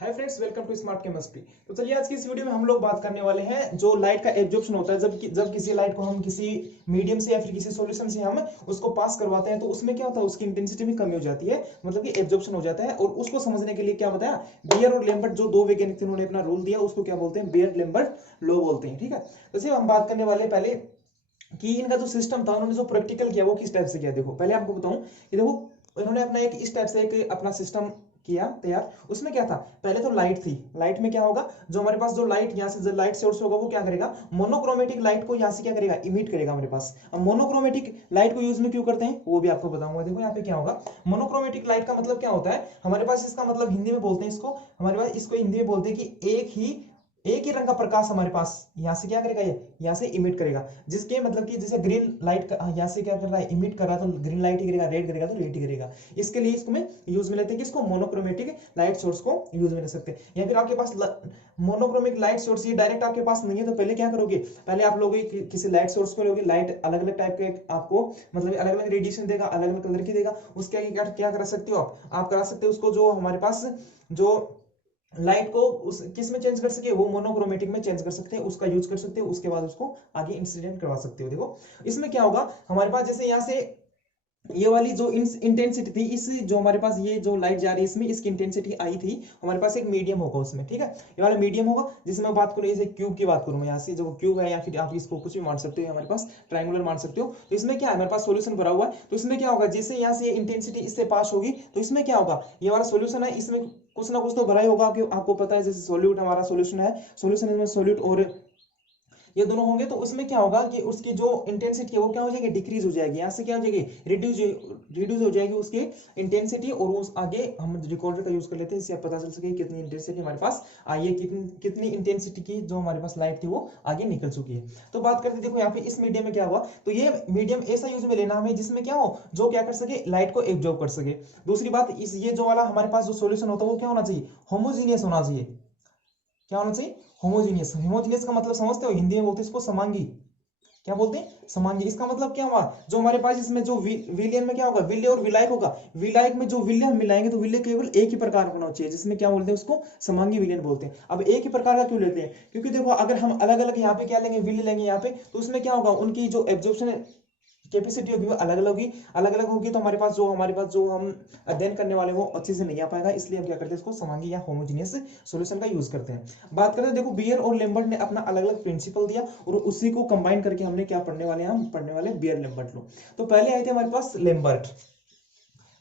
Hi friends, welcome to smart chemistry. तो चलिए आज की इस वीडियो में हम लोग बात करने वाले हैं जो लाइट का एब्जॉर्प्शन होता है। जब किसी लाइट को हम किसी मीडियम से या फिर किसी सॉल्यूशन से हम उसको पास करवाते हैं तो उसमें क्या होता है, उसकी इंटेंसिटी भी कमी हो जाती है, मतलब कि एब्जॉर्प्शन हो जाता है। और उसको समझने के लिए क्या बताया, बियर और लैम्बर्ट जो दो वैज्ञानिक थे उन्होंने अपना रूल दिया, उसको क्या बोलते हैं, बियर लैम्बर्ट लॉ बोलते हैं। ठीक है, तो चलिए हम बात करने वाले पहले कि इनका जो सिस्टम था, उन्होंने जो प्रैक्टिकल किया वो किस टाइप से किया। देखो पहले आपको बताऊं कि देखो इन्होंने अपना एक इस टाइप से एक अपना सिस्टम किया तैयार। उसमें क्या था, पहले तो लाइट थी। लाइट में क्या होगा, जो हमारे पास जो लाइट यहाँ से जो लाइट सोर्स होगा वो क्या करेगा, मोनोक्रोमेटिक लाइट को यहाँ से क्या करेगा, इमिट करेगा हमारे पास। अब मोनोक्रोमेटिक लाइट को यूज में क्यों करते हैं वो भी आपको बताऊंगा। देखो यहाँ पे क्या होगा, मोनोक्रोमेटिक लाइट का मतलब क्या होता है हमारे पास, इसका मतलब हिंदी में बोलते हैं इसको, हमारे पास इसको हिंदी में बोलते हैं कि एक ही रंग का प्रकाश हमारे पास यहाँ से क्या करेगा, ये यहाँ से इमिट करेगा। जिसके मतलब कि जैसे ग्रीन लाइट यहाँ से क्या कर रहा है, इमिट कर रहा है, तो ग्रीन लाइट ही करेगा, रेड करेगा तो रेड ही करेगा। इसके लिए इसको में यूज में लेते हैं कि इसको मोनोक्रोमेटिक लाइट सोर्स को यूज में ले सकते हैं। या फिर आपके पास मोनोक्रोमिक लाइट सोर्स ये डायरेक्ट आपके पास नहीं है तो पहले क्या करोगे, पहले आप लोग किसी लाइट सोर्स को लोगे, लाइट अलग अलग टाइप के आपको मतलब अलग अलग रेडिएशन देगा, अलग अलग कलर की देगा। उसके आगे क्या करा सकते हो आप करा सकते हो उसको, जो हमारे पास जो लाइट को उस किस में चेंज कर सके, वो मोनोक्रोमेटिक में चेंज कर सकते हैं, उसका यूज कर सकते हो। उसके बाद उसको आगे इंसिडेंट करवा सकते हो। देखो इसमें क्या होगा हमारे पास, जैसे यहाँ से ये वाली जो इंटेंसिटी थी, इस जो हमारे पास ये जो लाइट जा रही है इसमें इसकी इंटेंसिटी आई थी, हमारे पास एक मीडियम होगा उसमें। ठीक है, ये वाला मीडियम होगा जिसमें बात करूं, जैसे क्यूब की बात करूं मैं, यहाँ से जो क्यूब है या फिर आप इसको कुछ भी मान सकते हो, हमारे पास ट्राइंगुलर मान सकते हो। तो इसमें क्या है, हमारे पास सोल्यूशन भरा हुआ है। तो इसमें क्या होगा, जैसे यहाँ से इंटेंसिटी इससे पास होगी तो इसमें क्या होगा, ये हमारा सोल्यूशन है, इसमें कुछ ना कुछ तो भरा ही होगा। आपको पता है जैसे सोल्यूट हमारा सोल्यूशन है, सोल्यूशन में सोल्यूट और ये दोनों होंगे तो उसमें क्या होगा कि उसकी जो इंटेंसिटी है वो क्या हो जाएगी, डिक्रीज हो जाएगी। यहाँ से क्या हो जाएगी, रिड्यूस हो जाएगी उसकी इंटेंसिटी। और उस आगे हम रिकॉर्डर का यूज कर लेते हैं, इससे पता चल सके कितनी इंटेंसिटी हमारे पास आई है, कितनी इंटेंसिटी की जो हमारे पास लाइट थी वो आगे निकल चुकी है। तो बात करते देखो यहाँ पे इस मीडियम में क्या हुआ, तो ये मीडियम ऐसा यूज में लेना हमें जिसमें क्या हो, जो क्या कर सके, लाइट को एब्जॉर्ब कर सके। दूसरी बात, इस ये जो वाला हमारे पास जो सोल्यूशन होता है वो क्या होना चाहिए, होमोजीनियस होना चाहिए। क्या होना चाहिए, होमोजीनियस। होमोजीनियस का मतलब समझते हो, हिंदी में बोलते हैं इसको समांगी। क्या बोलते हैं, समांगी। इसका मतलब क्या हुआ, जो हमारे पास इसमें जो विलियन में क्या होगा, विलय और विलायक होगा। विलायक में जो विलय हम मिलाएंगे तो विलय केवल एक ही प्रकार होना चाहिए, जिसमें क्या बोलते हैं उसको समांगी विलयन बोलते हैं। अब एक ही प्रकार का क्यों लेते हैं, क्योंकि देखो अगर हम अलग अलग यहाँ पे क्या लेंगे, विलय लेंगे यहाँ पे, तो उसमें क्या होगा, उनकी जो एब्जॉर्प्शन कैपेसिटी होगी वो अलग अलग होगी। अलग अलग होगी तो हमारे पास जो हम अध्ययन करने वाले वो अच्छे से नहीं आ पाएगा। इसलिए हम क्या करते हैं, इसको समांगी या होमोजीनियस सॉल्यूशन का यूज करते हैं। बात करते हैं, देखो बियर और लेम्बर्ट ने अपना अलग अलग प्रिंसिपल दिया और उसी को कंबाइन करके हमने क्या पढ़ने वाले हैं, हम पढ़ने वाले बियर लेम्बर्ट लो। तो पहले आए थे हमारे पास लेम्बर्ट।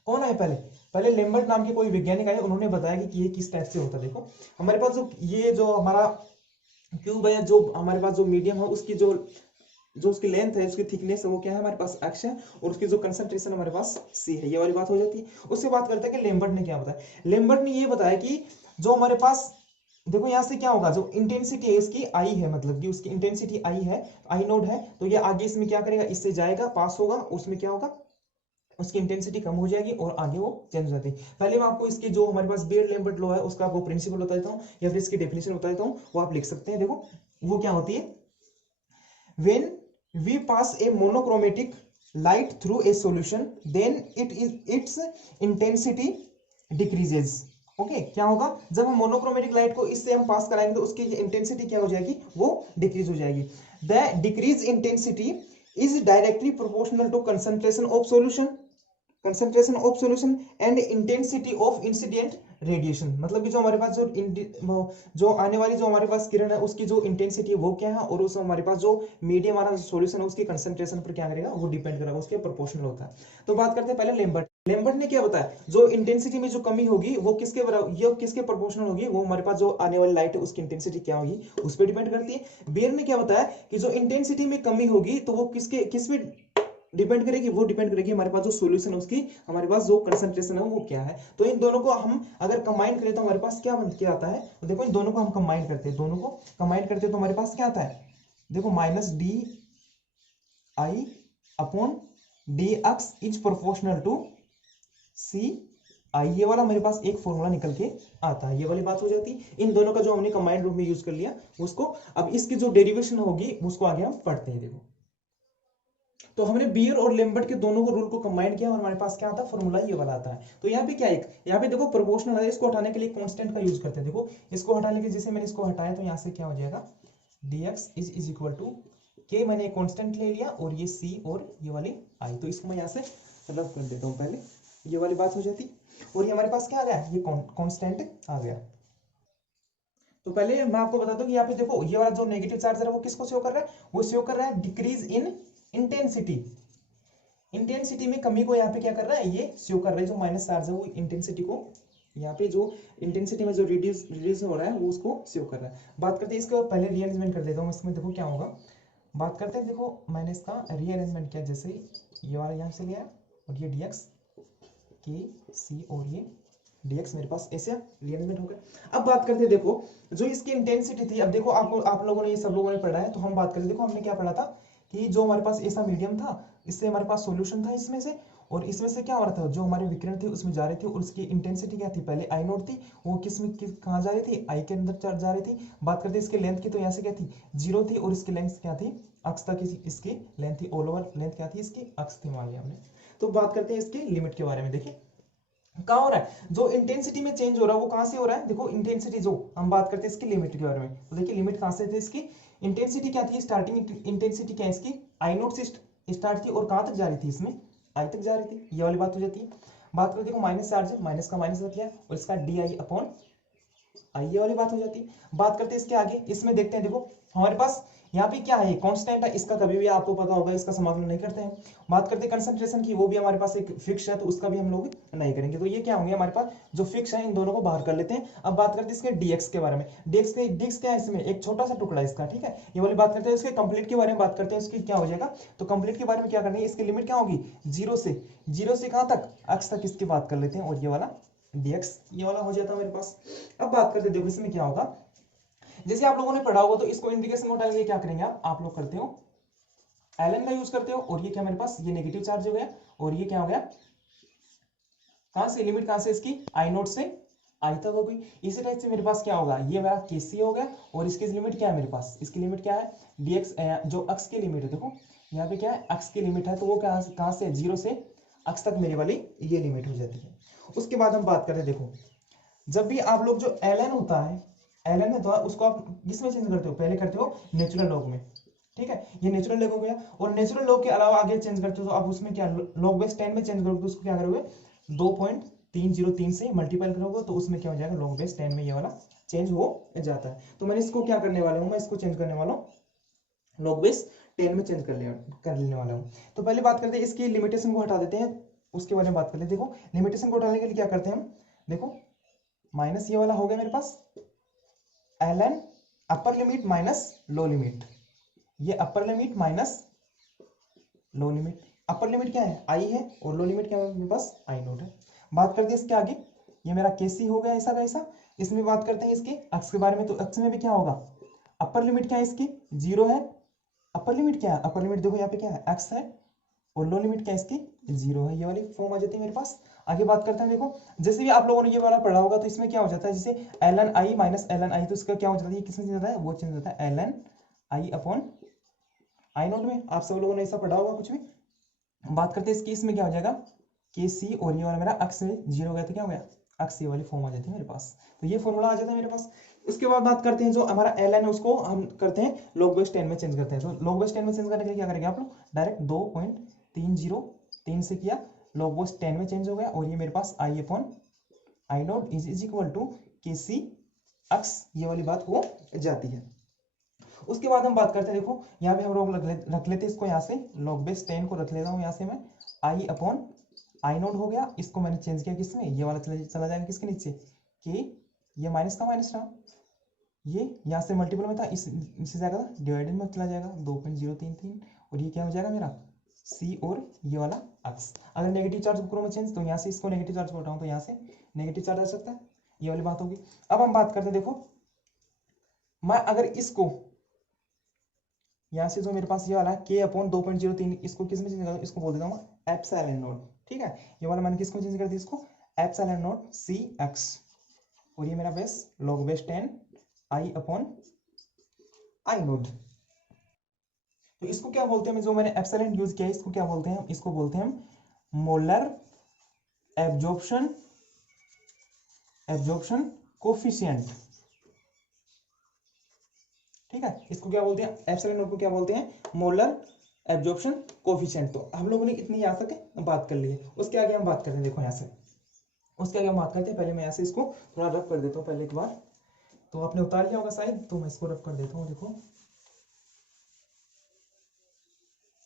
कौन आए पहले, पहले लेम्बर्ट नाम के कोई वैज्ञानिक आए, उन्होंने बताया कि ये किस टाइप से होता है। देखो हमारे पास जो ये जो हमारा क्यूब है, जो हमारे पास जो मीडियम है, उसकी जो जो उसकी लेंथ है, उसकी थिकनेस है, वो क्या है हमारे पास एक्स है, और उसकी जो कंसंट्रेशन हमारे पास सी है। ये वाली बात हो जाती है। उससे बात करते हैं कि लेम्बर्ट ने क्या बताया। लेम्बर्ट ने ये बताया कि जो हमारे पास, देखो यहाँ से क्या होगा, जो इंटेंसिटी है इसकी आई है, मतलब कि उसकी इंटेंसिटी आई है, आई नोड है, तो ये आगे इसमें क्या करेगा, इससे जाएगा, पास होगा, उसमें क्या होगा, उसकी इंटेंसिटी कम हो जाएगी और आगे वो चेंज हो जाती है। पहले मैं आपको इसकी जो हमारे पास बियर लैम्बर्ट लॉ है उसका आपको प्रिंसिपल बता देता हूँ, या फिर इसकी डेफिनेशन बता देता हूँ, वो आप लिख सकते हैं। देखो वो क्या होती है, when we pass a monochromatic light through a solution then its intensity decreases। Okay क्या होगा, जब हम मोनोक्रोमेटिक लाइट को इससे हम पास कराएंगे तो उसकी इंटेंसिटी क्या हो जाएगी, वो डिक्रीज हो जाएगी। The decrease intensity is directly proportional to concentration of solution and intensity of incident radiation. मतलब कि जो हमारे पास जो आने वाली जो हमारे पास किरण है उसकी जो इंटेंसिटी है वो क्या है, और उस हमारे पास जो मीडियम हमारा सॉल्यूशन है उसकी कंसंट्रेशन पर क्या करेगा, वो डिपेंड करेगा, उसके प्रोपोर्शनल होता है। तो बात करते हैं पहले लेम्बर्ट। लेम्बर्ट ने क्या बताया, जो इंटेंसिटी में जो कमी होगी वो किसके बराबर, ये किसके प्रोपोर्शनल होगी, वो हमारे पास जो आने वाली लाइट है उसकी इंटेंसिटी क्या होगी उस पर डिपेंड करती है। बियर ने क्या बताया कि जो इंटेंसिटी में कमी होगी तो वो किस पे डिपेंड करेगी, वो डिपेंड करेगी हमारे पास जो सॉल्यूशन है उसकी, हमारे पास जो कंसंट्रेशन है वो क्या है। तो इन दोनों को हम अगर कंबाइन करें तो हमारे पास क्या बन के आता है, तो देखो इन दोनों को हम कंबाइन करते हैं, दोनों को कंबाइन करते हैं तो हमारे पास क्या आता है, देखो minus D I upon D X is proportional to C I. ये वाला मेरे पास एक फॉर्मूला निकल के आता है, ये वाली बात हो जाती है। इन दोनों का जो हमने कंबाइंड रूप में यूज कर लिया उसको, अब इसकी जो डेरिवेशन होगी उसको आगे हम पढ़ते हैं। देखो तो हमने बियर और लेम्बर्ट के दोनों को रूल को कंबाइन किया और हमारे पास क्या आता है, फॉर्मूला ये वाला आता है। तो यहाँ पे क्या एक यहाँ पे देखो प्रोपोर्शनल है, इसको हटाने के लिए कांस्टेंट का यूज करते हैं। देखो इसको हटाने के, जैसे मैंने इसको हटाया तो यहाँ से क्या हो जाएगा, dx इज इक्वल टू के, मैंने कांस्टेंट ले लिया और ये c और ये वाली i, तो इसको मैं यहाँ से रब कर देता हूँ। पहले ये वाली बात हो जाती और ये हमारे पास क्या आ गया, ये कांस्टेंट आ गया। तो पहले मैं आपको बताता हूँ कि यहाँ पे देखो ये वाला जो नेगेटिव चार्ज है वो किसको शो कर रहा है, वो शो कर रहा है डिक्रीज इन इंटेंसिटी। इंटेंसिटी में कमी को यहाँ पे क्या कर रहा है, ये शो कर रहा है। जो माइनस चार्ज है वो इंटेंसिटी को, यहाँ पे जो इंटेंसिटी में जो रिड्यूस हो रहा है वो उसको शो कर रहा है। बात करते हैं इसको, पहले रीअरेंजमेंट कर देता हूँ इसमें, देखो क्या होगा। बात करते हैं, देखो मैंने इसका रीअरेंजमेंट किया, जैसे ये वाला यहाँ से लिया और ये dx के सी और ये dx मेरे पास ऐसे रीअरेंजमेंट हो गया। अब बात करते हैं, देखो जो इसकी इंटेंसिटी थी, अब देखो आपको, आप लोगों ने, ये सब लोगों ने पढ़ा है, तो हम बात करते हैं। देखो हमने क्या पढ़ा था कि जो हमारे पास ऐसा मीडियम था, इससे हमारे पास सॉल्यूशन था इसमें से, और इसमें से क्या हो रहा था, जो हमारे विकिरण थे उसमें जा रही थी और उसकी इंटेंसिटी क्या थी, पहले आई नोट थी, वो कहाँ जा रही थी, आई के अंदर जा रही थी। बात करते हैं इसके लेंथ की, तो यहाँ से क्या थी, 0 थी और इसकी लेंथ क्या थी, अक्ष तक इसकी लेंथ थी, ऑल ओवर लेंथ क्या थी इसकी, अक्ष थी मान लिया हमने। तो बात करते हैं इसके लिमिट के बारे में। देखिए कहाँ हो रहा है, जो इंटेंसिटी में चेंज हो रहा है वो कहाँ से हो रहा है, देखो इंटेंसिटी, जो हम बात करते हैं इसकी लिमिट के बारे में, तो देखिए लिमिट कहाँ से थी इसकी, इंटेंसिटी क्या थी, स्टार्टिंग इंटेंसिटी क्या है इसकी, आई नोट से स्टार्ट थी और कहाँ तक जा रही थी, इसमें आई तक जा रही थी, ये वाली बात हो जाती है। बात करें, देखो माइनस चार्ज है, माइनस का माइनस रख लिया और इसका डी आई अपॉन आई, ये वाली बात हो जाती है। बात करते हैं इसके आगे, इसमें देखते हैं, देखो हमारे पास यहाँ पे क्या है, कांस्टेंट है, इसका कभी भी आपको पता होगा, इसका समाकलन नहीं करते हैं। बात करते हैं कंसंट्रेशन की, वो भी हमारे पास एक फिक्स है, तो उसका भी हम लोग नहीं करेंगे। तो ये क्या होंगे हमारे पास, जो फिक्स है इन दोनों को बाहर कर लेते हैं। अब बात करते हैं इसके dx के बारे में। dx क्या है, इसमें एक छोटा सा टुकड़ा है इसका, ठीक है, ये वाली बात करते हैं। इसके कंप्लीट के बारे में बात करते हैं, इसकी क्या हो जाएगा, तो कंप्लीट के बारे में क्या करनी है, इसकी लिमिट क्या होगी, जीरो से कहाँ तक, अक्ष तक, इसकी बात कर लेते हैं, और ये वाला dx ये वाला हो जाता है मेरे पास। अब बात करते हैं, देखो इसमें क्या होगा, जैसे आप लोगों ने पढ़ा होगा, तो इसको इंडिकेशन को हटाने के लिए क्या करेंगे आप लोग करते हो, एलन का यूज करते हो, और ये क्या मेरे पास, ये नेगेटिव चार्ज हो गया, और ये क्या हो गया, कहां से लिमिट, कहां से इसकी, आई नोट से आई तक हो गई। इसी टाइप से मेरे पास क्या होगा, ये मेरा केसी हो गया, और इसकी लिमिट क्या है मेरे पास, इसकी लिमिट क्या है, dx जो अक्ष की लिमिट है, देखो यहाँ पे क्या है, अक्ष की लिमिट है, तो वो कहां से, 0 से अक्ष तक मेरी वाली ये लिमिट हो जाती है। उसके बाद हम बात करें, देखो जब भी आप लोग जो एल एन होता है, एल एन है तो उसको आप किसमें चेंज करते हो, पहले करते हो नेचुरल लॉग में, ठीक है, ये नेचुरल लॉग हो गया। और नेचुरल लॉग के अलावा आगे चेंज करते हो तो आप उसमें क्या, लॉग बेस 10 में चेंज करोगे, तो उसको क्या करोगे, 2.303 से मल्टीपल करोगे, तो उसमें क्या हो जाएगा, लॉग बेस 10 में ये वाला चेंज हो जाता है। तो मैंने इसको क्या करने वाला हूँ, मैं इसको चेंज करने वाला हूँ, लॉग बेस 10 में चेंज कर लेने वाला हूँ। तो पहले बात करते हैं इसकी लिमिटेशन को हटा देते हैं, उसके बारे में बात कर लेते हैं। देखो लिमिटेशन को हटाने के लिए क्या करते हैं हम, देखो माइनस ये वाला हो गया मेरे पास, L N upper limit minus low limit, ये upper limit minus low limit, upper limit क्या है, आई है, और लो लिमिट क्या है मेरे पास, आई नोट है। बात करते हैं इसके आगे, ये मेरा केसी हो गया ऐसा का ऐसा। इसमें बात करते हैं इसके अक्ष के बारे में, तो अक्ष में भी क्या होगा, अपर लिमिट क्या है इसकी, 0 है, अपर लिमिट क्या है, अपर लिमिट देखो यहाँ पे क्या है, एक्स है, और लो लिमिट क्या है इसकी, 0 है, ये वाली फॉर्म आ जाती है मेरे पास। आगे बात करते हैं, देखो जैसे भी आप लोगों ने ये वाला पढ़ा होगा, तो इसमें क्या हो जाता है, जैसे एल एन आई माइनस एल एन आई, तो इसका क्या हो जाता है, किसमें चेंज होता है, वो चेंज होता है L N I upon I naught में। आप सब लोगों ने ऐसा पढ़ा होगा कुछ भी। बात करते हैं इसकी, इसमें क्या हो जाएगा, के सी, और ये वाला मेरा अक्ष में 0 हो गया, तो क्या हो गया, अक्ष ये वाली फॉर्म आ जाती है मेरे पास। तो ये फॉर्मूला आ जाता है मेरे पास। उसके बाद बात करते हैं, जो हमारा एल एन है उसको हम करते हैं लॉग बेस 10 में चेंज करते हैं। तो लॉग बेस 10 में चेंज करने के लिए क्या करेंगे आप लोग, डायरेक्ट 2.303 से किया, लॉग बेस 10 में चेंज हो गया, और ये मेरे पास I upon I naught is equal to K C अक्ष, ये वाली बात हो जाती है। उसके बाद हम बात करते हैं, देखो यहाँ पे हम लोग रख लेते हैं इसको, यहाँ से लॉग बेस 10 को रख लेता हूँ यहाँ से मैं, आई अपॉन आई नोट हो गया, इसको मैंने चेंज किया किसमें, ये वाला चला जाएगा किसके नीचे, के, ये माइनस का माइनस रहा, ये यहाँ से मल्टीपल में था, इससे जाएगा डिवाइडेड में चला जाएगा 2.033, और ये क्या हो जाएगा मेरा सी, और ये वाला अक्स। अगर नेगेटिव चार्ज को करूँ मैं चेंज, तो यहाँ से इसको नेगेटिव चार्ज को हटाऊँ तो यहाँ से नेगेटिव चार्ज आ सकता है, ये वाली बात होगी। अब हम बात करते हैं, देखो मैं अगर इसको यहाँ से जो मेरे पास ये वाला है के अपॉन 2.03, इसको किस में चेंज करूँ, इसको बोल देता हूँ एप्सिलॉन नॉट, ठीक है, ये वाला मैंने किसको चेंज कर दिया, इसको एप्सिलॉन नॉट सी एक्स, और ये मेरा base log base 10 I upon I note. तो इसको क्या बोलते हैं, जो मैंने एप्सिलॉन यूज किया है, इसको क्या बोलते हैं, इसको बोलते हैं मोलर एब्जॉर्प्शन कोफिशिएंट। ठीक है, इसको क्या बोलते हैं, एप्सिलॉन नॉट को क्या बोलते हैं, मोलर एब्जॉर्प्शन कोफिशिएंट। तो हम लोगों ने इतनी यहाँ तक बात कर ली है। उसके आगे हम बात करते हैं, देखो यहाँ से उसके आगे हम बात करते हैं। पहले मैं यहाँ से इसको थोड़ा रफ कर देता हूँ पहले एक बार, तो आपने उतार लिया होगा शायद, तो मैं इसको रफ कर देता हूँ। देखो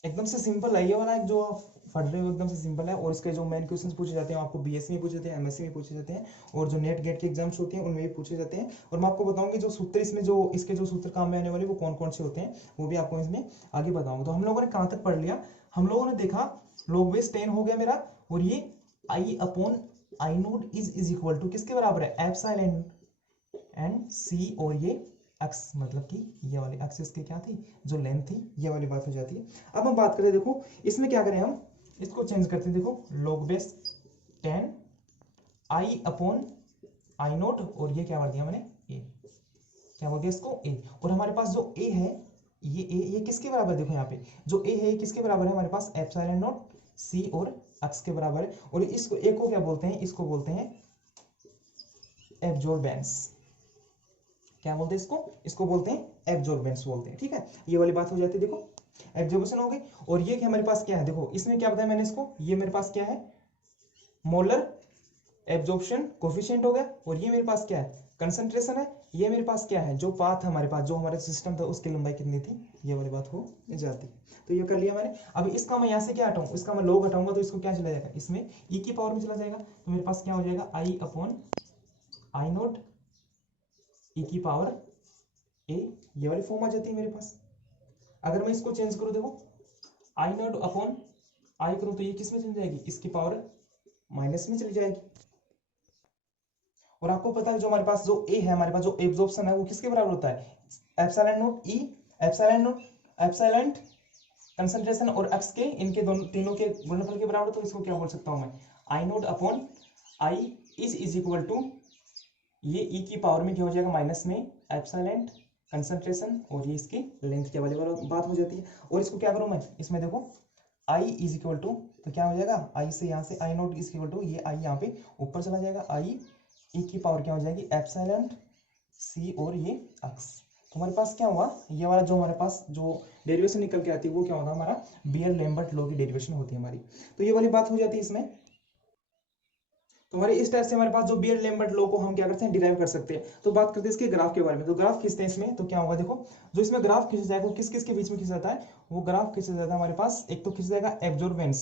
एकदम से सिंपल है ये वाला, जो आप पढ़ रहे हो एकदम से सिंपल है। और इसके जो मेन क्वेश्चंस पूछे जाते हैं आपको बीएससी में पूछे जाते हैं, एमएससी में पूछे जाते हैं, और जो नेट गेट के एग्जाम्स होते हैं उनमें भी पूछे जाते हैं। और मैं आपको बताऊंगी जो सूत्र इसमें, जो इसके जो सूत्र काम में आने वाले वो कौन कौन से होते हैं, वो भी आपको इसमें आगे बताऊंगा। तो हम लोगों ने कहाँ तक पढ़ लिया, हम लोगों ने देखा log base 10 हो गया मेरा, और ये I upon I naught is equal to किसके बराबर है, एप्सिलॉन एंड सी, और ये एक्स, मतलब कि ये वाली एक्सिस की क्या थी, जो लेंथ थी, ये वाली बात हो जाती है। अब हम बात करें, देखो इसमें क्या करें, हम इसको चेंज करते हैं। देखो log base 10 I upon I note, और ये क्या बोल दिया मैंने, ए, क्या बोल दिया इसको, ए। और हमारे पास जो ए है, ये किसके बराबर है, देखो यहाँ पे जो ए है किसके बराबर है, हमारे पास एप्सिलॉन नॉट सी और एक्स के बराबर है। और इसको ए को क्या बोलते हैं, इसको बोलते हैं एब्जॉर्बेंस। क्या बोलते हैं इसको, इसको बोलते हैं एब्जॉर्बेंस बोलते हैं। ठीक है, ये वाली बात हो जाती है। देखो एब्जॉर्बेशन हो गई। और ये हमारे पास क्या है, देखो इसमें क्या बताया मैंने इसको, ये मेरे पास क्या है, मोलर एब्जॉर्प्शन कोफिशिएंट हो गया। और ये मेरे पास क्या है, कंसंट्रेशन है। ये मेरे पास क्या है, जो पाथ हमारे पास, जो हमारा सिस्टम था उसकी लंबाई कितनी थी, ये वाली बात हो जाती है। तो ये कर लिया मैंने। अब इसका मैं यहाँ से क्या हटाऊं, इसका मैं log हटाऊंगा तो इसको क्या चला जाएगा, इसमें e की पावर में चला जाएगा। तो मेरे पास क्या हो जाएगा, आई अपॉन आई नोट ई की पावर ए, ये वाली फॉर्म आ जाती है मेरे पास। अगर मैं इसको चेंज करूं, देखो आई नॉट अपॉन आई करूं तो ये किस में चली जाएगी, इसकी पावर माइनस में चली जाएगी। और आपको पता है जो हमारे पास जो ए है, हमारे पास जो एब्जॉर्प्शन है वो किसके बराबर होता है, epsilon not E, epsilon not epsilon concentration और एक्स के, इनके दोनों तीनों के गुणनफल के बराबर। तो इसको क्या बोल सकता हूं मैं, I naught upon I is equal to, ये ई की पावर में क्या हो जाएगा, माइनस में एप्सिलॉन कंसंट्रेशन, और ये इसकी लेंथ के वाले बात हो जाती है। और इसको क्या करूं मैं, इसमें देखो आई इज इक्वल टू, तो क्या हो जाएगा, आई से यहाँ से आई नोट इज इक्वल टू, ये आई यहाँ पे ऊपर चला जाएगा, आई ई की पावर क्या हो जाएगी, एप्सिलॉन सी और ये एक्स। तो हमारे पास क्या हुआ, ये वाला जो हमारे पास जो डेरिवेशन निकल के आती है वो क्या होता है, हमारा बियर लैम्बर्ट लॉ की डेरिवेशन होती है हमारी। तो ये वाली बात हो जाती है इसमें। तो हमारे इस टाइप से हमारे पास जो बियर लैम्बर्ट लॉ को हम क्या करते हैं, डिराइव कर सकते हैं। तो बात करते हैं इसके ग्राफ के बारे में। तो ग्राफ खींचते हैं इसमें, तो क्या होगा, देखो जो इसमें ग्राफ खींचा जाएगा वो किस किस के बीच में खींचा जाता है, वो ग्राफ खींचा जाता है हमारे पास, एक तो खींचा जाएगा एब्जॉर्बेंस,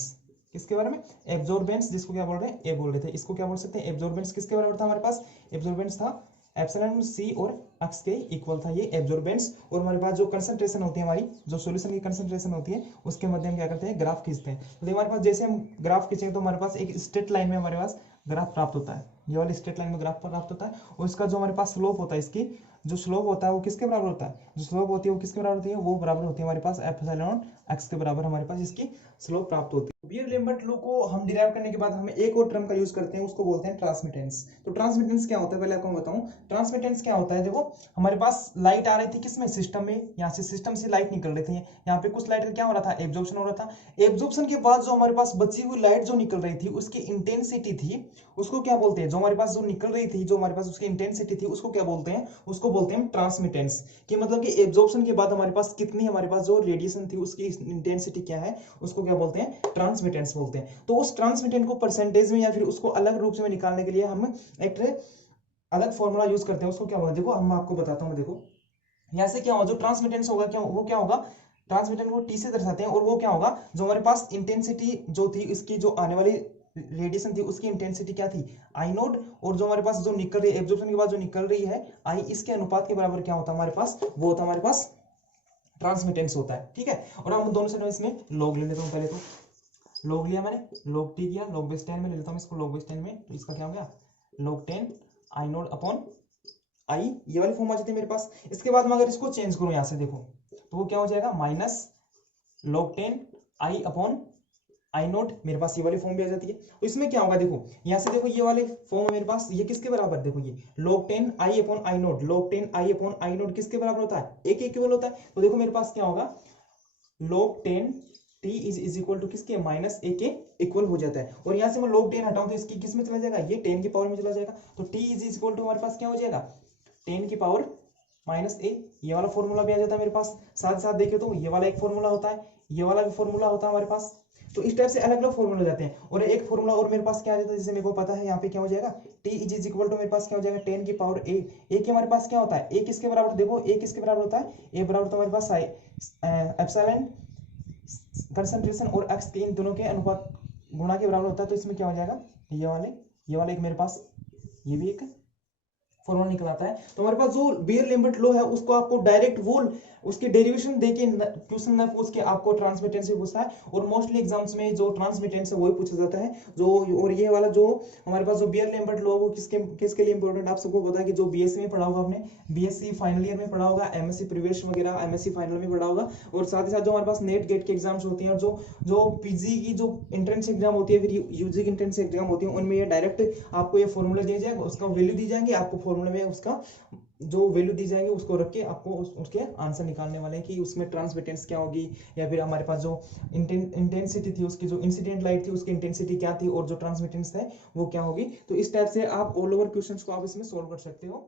किसके बारे में, एब्जॉर्बेंस, जिसको क्या बोल रहे हैं, ए बोल रहे थे, इसको क्या बोल सकते हैं, एब्जॉर्बेंस किसके बराबर था हमारे पास, एब्जॉर्बेंस था एप्सिलॉन सी और एक्स के इक्वल था, ये एब्जॉर्बेंस। और हमारे पास जो कंसंट्रेशन होती है हमारी, जो सॉल्यूशन की कंसंट्रेशन होती है, उसके मध्य हम क्या करते हैं, ग्राफ खींचते हैं। तो हमारे पास जैसे हम ग्राफ खींचेंगे तो हमारे पास एक स्ट्रेट लाइन में हमारे पास ग्राफ प्राप्त होता है, ये वाली स्ट्रेट लाइन में ग्राफ प्राप्त होता है। और इसका जो हमारे पास स्लोप होता है, इसकी जो स्लोप होता है वो किसके बराबर होता है, जो स्लोप होती है वो किसके बराबर होती है, वो बराबर होती है हमारे पास एप्सिलॉन एक्स के बराबर हमारे पास इसकी स्लोप प्राप्त होती है। बियर लैम्बर्ट लॉ को हम डिराइव करने के बाद हमें एक और टर्म का यूज करते हैं, उसको बोलते हैं ट्रांसमिटेंस। तो ट्रांसमिटेंस क्या होता है, पहले आपको बताऊं ट्रांसमिटेंस क्या होता है। देखो हमारे पास लाइट आ रही थी किसमें, सिस्टम में, यहाँ से सिस्टम से लाइट निकल रही थी, यहाँ पे कुछ लाइट का क्या हो रहा था, एब्जॉर्प्शन हो रहा था। एब्जॉर्प्शन के बाद जो हमारे पास बची हुई लाइट जो निकल रही थी, उसकी इंटेंसिटी थी, उसको क्या बोलते हैं, जो हमारे पास जो निकल रही थी, जो हमारे पास उसकी इंटेंसिटी थी, उसको क्या बोलते हैं, उसको बोलते हैं ट्रांसमिटेंस। कि मतलब कि एब्जॉर्प्शन के बाद हमारे पास कितनी, हमारे पास जो रेडिएशन थी उसकी इंटेंसिटी क्या है, उसको क्या बोलते हैं, ट्रांसमिटेंस बोलते हैं। तो उस ट्रांसमिटेंस को परसेंटेज में या फिर उसको अलग रूप में निकालने के लिए हम एक अलग फॉर्मूला यूज करते हैं, उसको क्या बोलते हैं, देखो हम आपको बताता हूँ। देखो यहाँ से क्या होगा, जो ट्रांसमिटेंस होगा क्या, वो क्या होगा, ट्रांसमिटेंस को टी से दर्शाते हैं। और वो क्या होगा, जो हमारे पास इंटेंसिटी जो थी, इसकी जो आने वाली रेडिएशन थी उसकी इंटेंसिटी क्या थी, आई नोट। और जो हमारे पास जो निकल रही है एब्जॉर्प्शन के बाद जो निकल रही है आई, इसके अनुपात के बराबर क्या होता है हमारे पास, वो होता है हमारे पास ट्रांसमिटेंस होता है। ठीक है, और हम दोनों से इसमें लॉग ले लेता हूँ। पहले तो लॉग लिया मैंने, लॉग टी किया, log base 10 में ले लेता हूँ इसको, log base 10 में। तो इसका क्या हो गया, log 10 I naught upon I, ये वाली फॉर्म आ जाती है मेरे पास। इसके बाद मैं अगर इसको चेंज करूं यहाँ से, देखो तो वो क्या हो जाएगा, minus log 10 I upon I note, मेरे पास ये वाली फॉर्म भी आ जाती है। तो इसमें क्या होगा, देखो यहाँ से देखो ये वाले फॉर्म मेरे पास, ये किसके बराबर, देखो ये log 10 I upon I note, log 10 I upon I note किसके बराबर होता है, एक इक्वल होता है। तो देखो मेरे पास क्या होगा, log 10 t is equal to किसके माइनस ए के इक्वल हो जाता है। और यहाँ से मैं log 10 हटाऊं तो इसकी किस में चला जाएगा, ये 10 की पावर में चला जाएगा। तो t इज इक्वल टू हमारे पास क्या हो जाएगा 10 की पावर माइनस ए, ये वाला फॉर्मूला भी आ जाता है मेरे पास। साथ साथ देखे तो ये वाला एक फॉर्मूला होता है, ये वाला भी फॉर्मूला होता है हमारे पास। तो इस टाइप से अलग अलग फॉर्मूला हो जाते हैं। और एक फॉर्मूला और मेरे पास क्या आ जाता है, जैसे मेरे को पता है यहाँ पे क्या हो जाएगा t इज इक्वल टू मेरे पास क्या हो जाएगा 10 की पावर a। a के हमारे पास क्या होता है, a किसके बराबर, देखो a किसके बराबर होता है, a बराबर तो हमारे पास एप्सिलॉन कंसंट्रेशन और x के इन दोनों के अनुपात गुणा के बराबर होता है। तो इसमें क्या हो जाएगा ये वाले एक मेरे पास ये भी एक फॉर्मूला निकल आता है। तो हमारे पास जो बियर लैम्बर्ट लॉ है उसको आपको डायरेक्ट वो उसके डेरिवेशन देके क्वेश्चन ना पूछ के आपको ट्रांसमिटेंस से पूछता है। और मोस्टली एग्जाम्स में जो ट्रांसमिटेंस है वही पूछा जाता है। जो और ये वाला जो हमारे पास जो बियर लैम्बर्ट लॉ वो किसके लिए इंपॉर्टेंट आप सबको पता है कि जो बीएससी में पढ़ा होगा आपने, बीएससी फाइनल ईयर में पढ़ा होगा, एमएससी प्रवेश वगैरह एमएससी फाइनल में पढ़ा होगा। और साथ ही साथ जो हमारे पास नेट गेट के एग्जाम्स होते हैं और जो पीजी की जो एंट्रेंस एग्जाम होती है, फिर यूजी की एंट्रेंस एग्जाम होती है, उनमें ये डायरेक्ट आपको ये फॉर्मूला दिया जाएगा, उसका वैल्यू दी जाएंगे आपको, फॉर्मूले में उसका जो वैल्यू दी जाएगी उसको रख के आपको उसके आंसर निकालने वाले हैं कि उसमें ट्रांसमिटेंस क्या होगी, या फिर हमारे पास जो इंटेंसिटी थी उसकी, जो इंसिडेंट लाइट थी उसकी इंटेंसिटी क्या थी, और जो ट्रांसमिटेंस है वो क्या होगी। तो इस टाइप से आप ऑल ओवर क्वेश्चंस को आप इसमें सोल्व कर सकते हो।